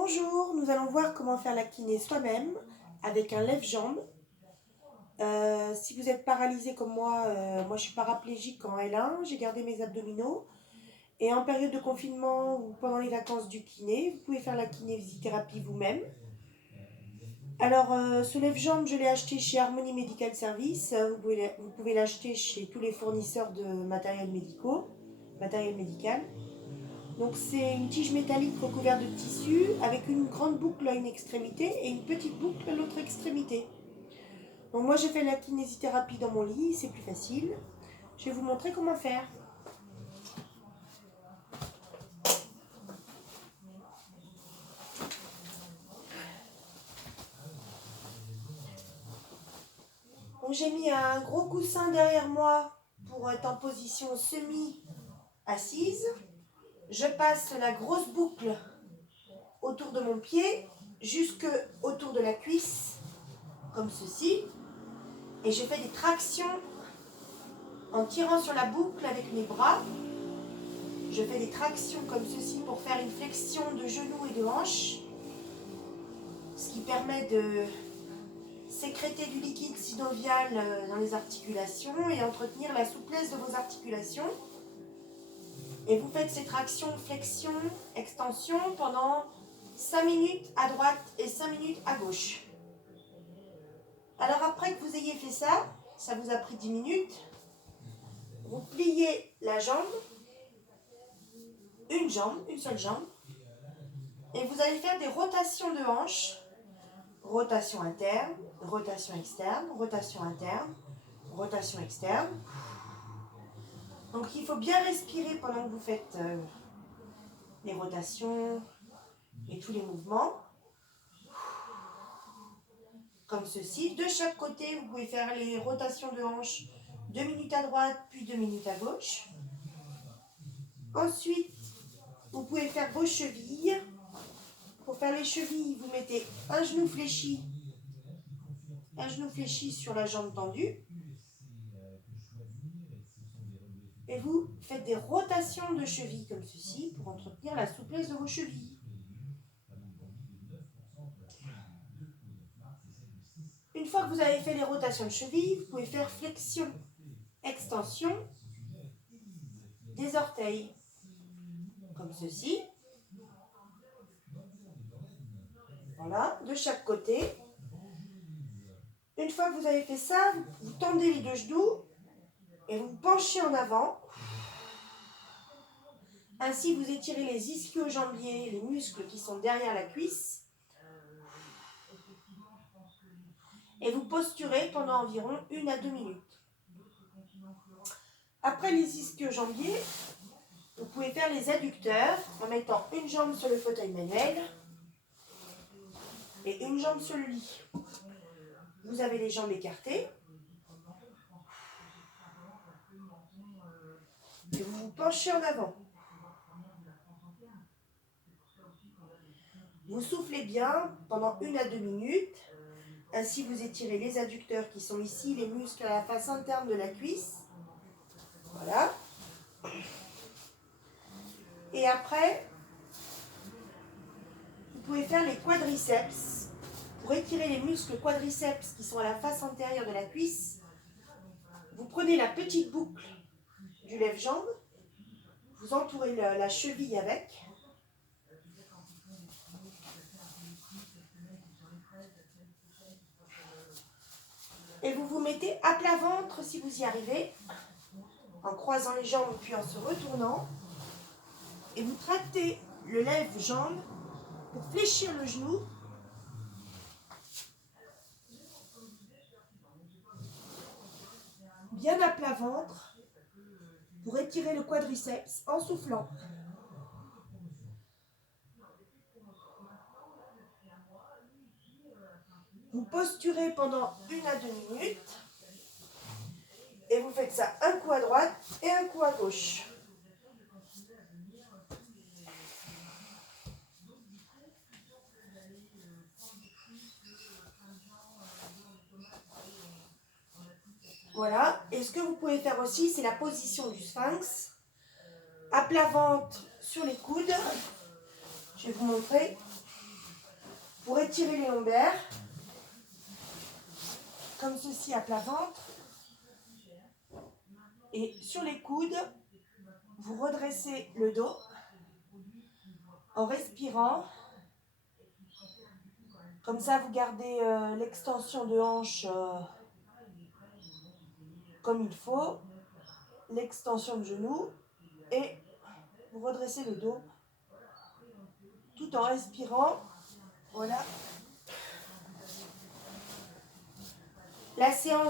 Bonjour, nous allons voir comment faire la kiné soi-même avec un lève-jambe. Si vous êtes paralysé comme moi je suis paraplégique en L1, j'ai gardé mes abdominaux. Et en période de confinement ou pendant les vacances du kiné, vous pouvez faire la kinésithérapie vous-même. Alors, ce lève-jambe, je l'ai acheté chez Harmonie Medical Service. Vous pouvez l'acheter chez tous les fournisseurs de matériel médical. Donc c'est une tige métallique recouverte de tissu avec une grande boucle à une extrémité et une petite boucle à l'autre extrémité. Donc moi j'ai fait la kinésithérapie dans mon lit, c'est plus facile. Je vais vous montrer comment faire. Donc j'ai mis un gros coussin derrière moi pour être en position semi-assise. Je passe la grosse boucle autour de mon pied jusque autour de la cuisse, comme ceci. Et je fais des tractions en tirant sur la boucle avec mes bras. Je fais des tractions comme ceci pour faire une flexion de genoux et de hanches, ce qui permet de sécréter du liquide synovial dans les articulations et entretenir la souplesse de vos articulations. Et vous faites ces tractions, flexion, extension pendant 5 minutes à droite et 5 minutes à gauche. Alors après que vous ayez fait ça, ça vous a pris 10 minutes, vous pliez la jambe, une seule jambe, et vous allez faire des rotations de hanches, rotation interne, rotation externe, rotation interne, rotation externe. Donc il faut bien respirer pendant que vous faites les rotations et tous les mouvements. Comme ceci. De chaque côté, vous pouvez faire les rotations de hanches 2 minutes à droite, puis 2 minutes à gauche. Ensuite, vous pouvez faire vos chevilles. Pour faire les chevilles, vous mettez un genou fléchi sur la jambe tendue. Et vous faites des rotations de chevilles comme ceci pour entretenir la souplesse de vos chevilles. Une fois que vous avez fait les rotations de cheville, vous pouvez faire flexion, extension des orteils, comme ceci. Voilà, de chaque côté. Une fois que vous avez fait ça, vous tendez les deux genoux et vous penchez en avant. Ainsi, vous étirez les ischio-jambiers, les muscles qui sont derrière la cuisse. Et vous posturez pendant environ 1 à 2 minutes. Après les ischio-jambiers, vous pouvez faire les adducteurs en mettant une jambe sur le fauteuil manuel et une jambe sur le lit. Vous avez les jambes écartées. Et vous vous penchez en avant. Vous soufflez bien pendant 1 à 2 minutes. Ainsi, vous étirez les adducteurs qui sont ici, les muscles à la face interne de la cuisse. Voilà. Et après, vous pouvez faire les quadriceps. Pour étirer les muscles quadriceps qui sont à la face antérieure de la cuisse, vous prenez la petite boucle du lève-jambe, vous entourez la cheville avec. Et vous vous mettez à plat ventre si vous y arrivez, en croisant les jambes puis en se retournant. Et vous tractez le lève-jambe pour fléchir le genou. Bien à plat ventre pour étirer le quadriceps en soufflant. Vous posturez pendant 1 à 2 minutes et vous faites ça un coup à droite et un coup à gauche. Voilà, et ce que vous pouvez faire aussi, c'est la position du sphinx. À plat ventre sur les coudes. Je vais vous montrer. Pour étirer les lombaires, comme ceci à plat ventre. Et sur les coudes, vous redressez le dos en respirant. Comme ça, vous gardez l'extension de hanche comme il faut, l'extension de genou et vous redressez le dos tout en respirant. Voilà. La séance